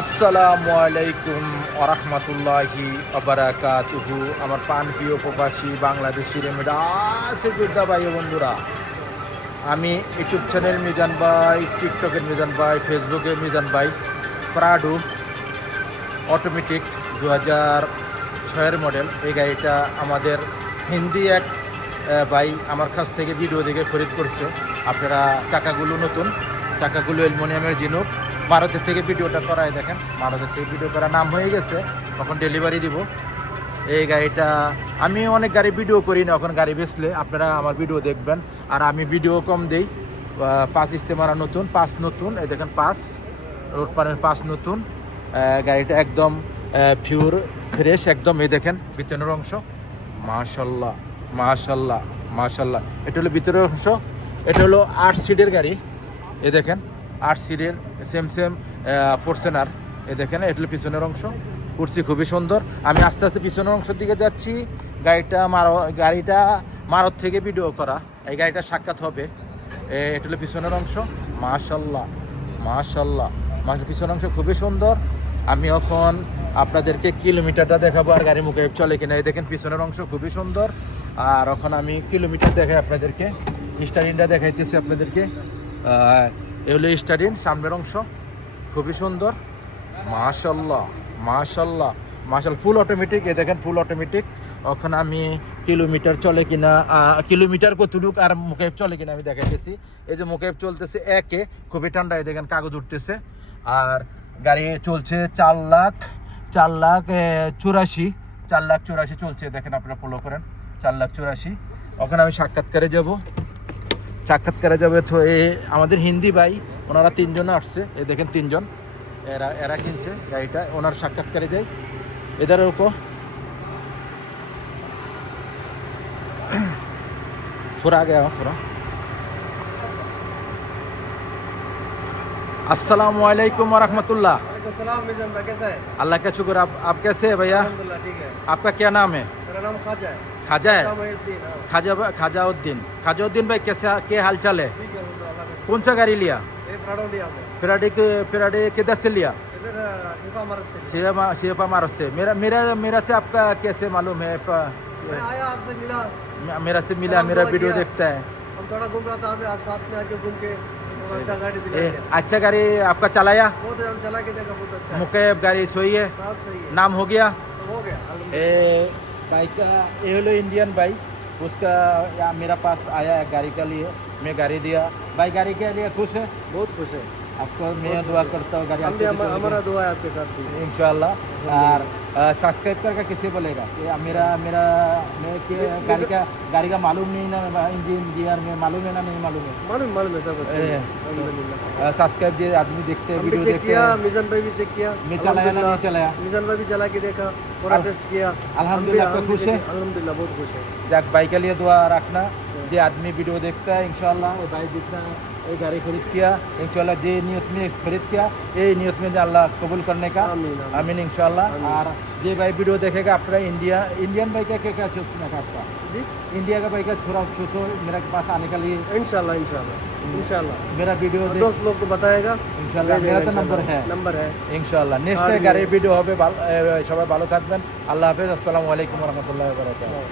আসসালামু আলাইকুম ওরহমতুল্লাহি আবরাকাতুহু। আমার প্রাণপ্রিয় প্রবাসী বাংলাদেশি রেমিডা আছে যোদ্ধা ভাই বন্ধুরা, আমি ইউটিউব চ্যানেল মিজান ভাই, টিকটকের মিজান ভাই, ফেসবুকের মিজান ভাই। প্রাডো অটোমেটিক 2006 মডেল এই গাড়িটা আমাদের হিন্দি এক ভাই আমার কাছ থেকে ভিডিও দেখে খরিদ করছে। আপনারা চাকাগুলো নতুন, চাকাগুলো অ্যালুমিনিয়ামের জিনুক। ভারতের থেকে ভিডিওটা করায় দেখেন, ভারতের থেকে ভিডিও করা নাম হয়ে গেছে, তখন ডেলিভারি দিব। এই গাড়িটা আমি অনেক গাড়ি ভিডিও করি না, এখন গাড়ি বেচলে আপনারা আমার ভিডিও দেখবেন। আর আমি ভিডিও কম দেই। পাঁচ ইস্তেমারা নতুন, পাঁচ নতুন, এই দেখেন পাঁচ রোড পানের পাঁচ নতুন। গাড়িটা একদম পিওর ফ্রেশ একদম। এই দেখেন ভিতরের অংশ, মাশাল্লাহ মাশাল্লাহ মাশাল্লাহ। এটা হলো ভিতরের অংশ, এটা হলো 8 সিটের গাড়ি। এ দেখেন 8 সিটের সেম ফোরচুনার। এ দেখেন এটা হলো পিছনের অংশ, কুর্সি খুবই সুন্দর। আমি আস্তে আস্তে পিছনের অংশের দিকে যাচ্ছি। গাড়িটা মারত থেকে ভিডিও করা, এই গাড়িটা সাক্ষাৎ হবে। এটা হলো পিছনের অংশ, মাশাল্লাহ মাশাল্লাহ মাশাল্লাহ। পিছনের অংশ খুবই সুন্দর। আমি এখন আপনাদেরকে কিলোমিটারটা দেখাবো আর গাড়ি মুখে চলে কিনা। এই দেখেন পিছনের অংশ খুবই সুন্দর। আর এখন আমি কিলোমিটার দেখাই আপনাদেরকে, স্টারিংটা দেখাইতেছি আপনাদেরকে। এ হলো স্টারিং, সামনের অংশ খুবই সুন্দর, মাশাল্লাহ মাশাল্লাহ মাশাল্লাহ। ফুল অটোমেটিক, এ দেখেন ফুল অটোমেটিক। এখন আমি কিলোমিটার চলে কিনা, কিলোমিটার কতটুক আর মুকেব চলে কিনা আমি দেখাইতেছি। এই যে মুকেব চলতেছে একে, খুবই ঠান্ডা। এই দেখেন কাগজ উঠতেছে। আর গাড়ি চলছে 4,84,4,84 চলছে। দেখেন আপনারা ফলো করেন, 4,84,000। ওখানে আমি সাক্ষাৎকারে যাব তো আমাদের হিন্দি ভাই, ওনারা 3 জন আসছে। এই দেখেন 3 জন, এরা কিনছে গাড়িটা। ওনার সাক্ষাৎকারে যাই। এদারের উপর थोड़ा आ गया थोड़ा। अस्सलाम वालेकुम वरहमतुल्लाह। अल्लाह का शुक्र। आप कैसे है भैया? ठीक है। आपका क्या नाम है? मेरा नाम खाजा है। खाजा है? खाजाउद्दीन। खाजाउद्दीन भाई, कैसे क्या हाल चाल है? ठीक है, कौन सा गाड़ी लिया? ये प्राडो लिया हमने। फिराडे किधर से लिया? इधर शिफा मरद से। शिफा मारो से। मेरा से आपका कैसे मालूम है? मैं आया आपसे मिला, मेरा से मिला, मेरा वीडियो देखता है। हम थोड़ा घूम रहा था, अभी आप साथ में आके घूम के अच्छा गाड़ी दिलाया। अच्छा गाड़ी आपका चलाया? बहुत हम चला के देखा, बहुत अच्छा है। मुकेब गाड़ी सही है, सब सही है। नाम हो गया? हो गया बाइक का। ये हेलो इंडियन बाइक, उसका मेरा पास आया है गाड़ी के लिए, मैं गाड़ी दिया। भाई गाड़ी के लिए खुश है? बहुत खुश है। आपको मैं दुआ करता हूँ गाड़ी हमारा दुआ है आपके साथ भी इंशाल्लाह। और सब्सक्राइब करके किसे बोलेगा कि मैं गाड़ी का मालूम नहीं ना, इंजन गियर में मालूम है ना, नहीं मालूम है? मालूम है सब। सब्सक्राइब जो आदमी देखते हैं, वीडियो देखते किया, हैं। मिजान भाई भी चेक किया, मैं चलाया ना नहीं चलाया? मिजान भाई भी चला के देखा, पूरा टेस्ट किया। अल्हम्दुलिल्लाह। आपको खुश है? अल्हम्दुलिल्लाह बहुत खुश है। जाक भाई के लिए दुआ रखना। जो आदमी वीडियो देखता है इंशाल्लाह, वो भाई जितना ये गाड़ी खरीद किया इंशाल्लाह, जे नियत में खरीद किया, ये नियत में अल्लाह कबूल करने का आमीन इंशाल्लाह। और ये भाई वीडियो देखेगा आपका इंडियन भाई का क्या सोचना है आपका? जी, इंडिया का भाई का थोड़ा सोचो मेरे पास आने के लिए। इंशाल्लाह मेरा वीडियो दोस्त लोग को बताएगा इंशाल्लाह। मेरा तो नंबर है इंशाल्लाह। नेक्स्ट गाड़ी वीडियो হবে। সবাই ভালো থাকবেন, আল্লাহ হাফেজ, আসসালামু আলাইকুম ওয়া রাহমাতুল্লাহি ওয়া বারাকাতুহু।